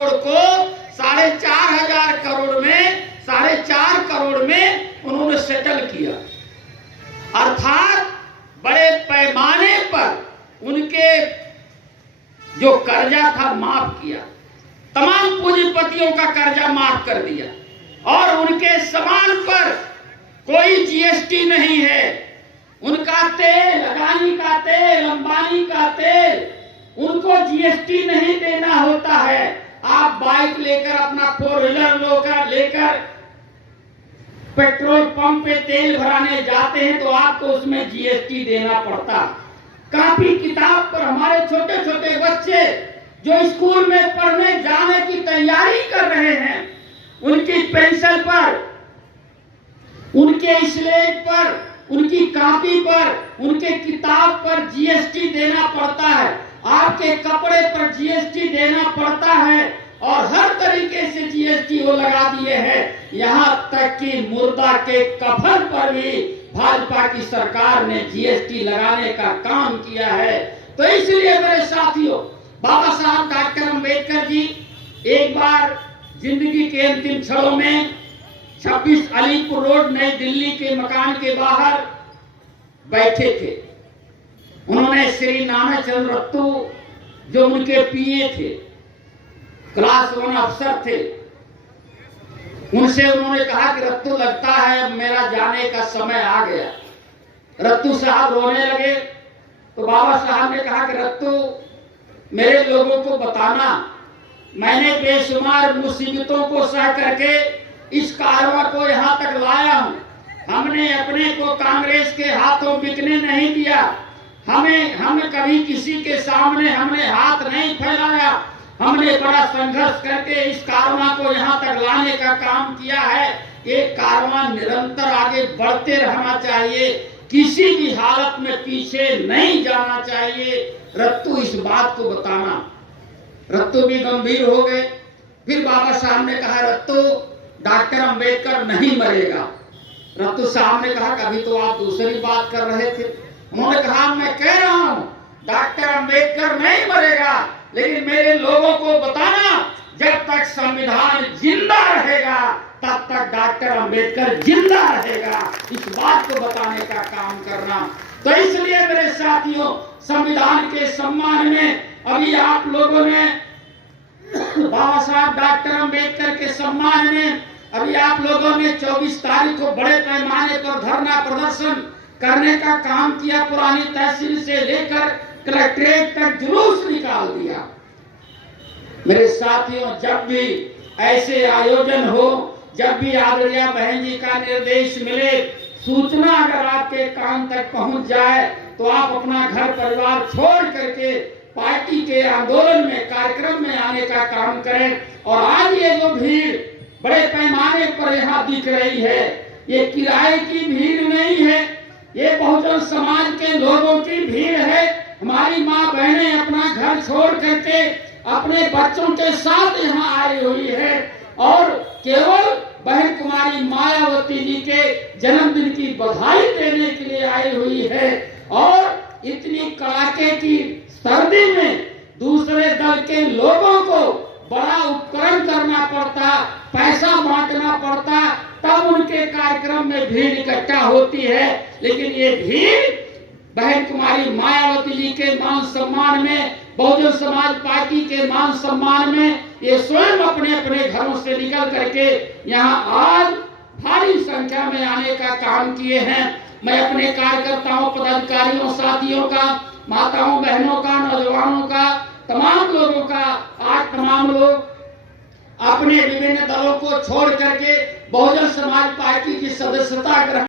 को 4,500 करोड़ में 4.5 करोड़ में उन्होंने सेटल किया। अर्थात बड़े पैमाने पर उनके जो कर्जा था माफ किया, तमाम पूंजीपतियों का कर्जा माफ कर दिया और उनके सामान पर कोई जीएसटी नहीं है। उनका तेल, अडानी का तेल, अंबानी का तेल, उनको जीएसटी नहीं देना होता है। आप बाइक लेकर, अपना 4 व्हीलर लेकर पेट्रोल पंप पे तेल भराने जाते हैं तो आपको उसमें जीएसटी देना पड़ता। कापी किताब पर हमारे छोटे छोटे बच्चे जो स्कूल में पढ़ने जाने की तैयारी कर रहे हैं, उनकी पेंसिल पर, उनके स्लेट पर, उनकी कॉपी पर, उनके किताब पर जीएसटी देना पड़ता है। आपके कपड़े पर जीएसटी देना पड़ता है और हर तरीके से जीएसटी वो लगा दिए हैं। यहाँ तक कि मुर्दा के कफन पर भी भाजपा की सरकार ने जीएसटी लगाने का काम किया है। तो इसलिए मेरे साथियों, बाबा साहब डॉक्टर अंबेडकर जी एक बार जिंदगी के अंतिम क्षणों में 26 अलीपुर रोड नई दिल्ली के मकान के बाहर बैठे थे। उन्होंने श्री नानाचंद रत्तू जो उनके पीए थे, क्लास 1 अफसर थे, उनसे उन्होंने कहा कि रत्तू लगता है मेरा जाने का समय आ गया। रत्तू साहब रोने लगे तो बाबा साहब ने कहा कि रत्तू मेरे लोगों को बताना, मैंने बेशुमार मुसीबतों को सह करके इस कारवां को यहाँ तक लाया हूँ। हमने अपने को कांग्रेस के हाथों बिकने नहीं दिया। हम कभी किसी के सामने हमने हाथ नहीं फैलाया। हमने बड़ा संघर्ष करके इस कारवां को यहाँ तक लाने का काम किया है। ये कारवां निरंतर आगे बढ़ते रहना चाहिए, किसी भी हालत में पीछे नहीं जाना चाहिए। रत्तू इस बात को बताना। रत्तू भी गंभीर हो गए। फिर बाबा साहब ने कहा रत्तू डॉक्टर अंबेडकर नहीं मरेगा। रत्तू साहब ने कहा कभी तो आप दूसरी बात कर रहे थे। उन्होंने कहा मैं कह रहा हूं डॉक्टर अंबेडकर नहीं मरेगा, लेकिन मेरे लोगों को बताना जब तक संविधान जिंदा रहेगा तब तक डॉक्टर अंबेडकर जिंदा रहेगा। इस बात को बताने का काम करना। तो इसलिए मेरे साथियों, संविधान के सम्मान में अभी आप लोगों ने बाबा साहब डॉक्टर अंबेडकर के सम्मान में अभी आप लोगों ने 24 तारीख को बड़े पैमाने पर धरना प्रदर्शन करने का काम किया। पुरानी तहसील से लेकर कलेक्ट्रेट तक जुलूस निकाल दिया। मेरे साथियों, जब भी ऐसे आयोजन हो, जब भी आदरणीय बहन जी का निर्देश मिले, सूचना अगर आपके कान तक पहुंच जाए तो आप अपना घर परिवार छोड़ करके पार्टी के आंदोलन में, कार्यक्रम में आने का काम करें। और आज ये जो भीड़ बड़े पैमाने पर यहाँ दिख रही है, ये किराए की भीड़ नहीं है, ये बहुजन समाज के लोगों की भीड़ है। हमारी माँ बहनें अपना घर छोड़ करके अपने बच्चों के साथ यहाँ आई हुई है और केवल बहन कुमारी मायावती जी के जन्मदिन की बधाई देने के लिए आई हुई है। और इतनी कड़ाके की सर्दी में दूसरे दल के लोगों को बड़ा उपकरण करना पड़ता, पैसा बांटना पड़ता, तब उनके कार्यक्रम में भीड़ इकट्ठा होती है। लेकिन ये भीड़ बहन कुमारी मायावती जी के मान सम्मान में, बहुजन समाज पार्टी के मान सम्मान में ये स्वयं अपने अपने घरों से निकल करके यहाँ आज भारी संख्या में आने का काम किए हैं। मैं अपने कार्यकर्ताओं, पदाधिकारियों, साथियों का, माताओं, बहनों का, नौजवानों का, तमाम लोगों का, आज तमाम लोग अपने विभिन्न दलों को छोड़ करके बहुजन समाज पार्टी की सदस्यता ग्रहण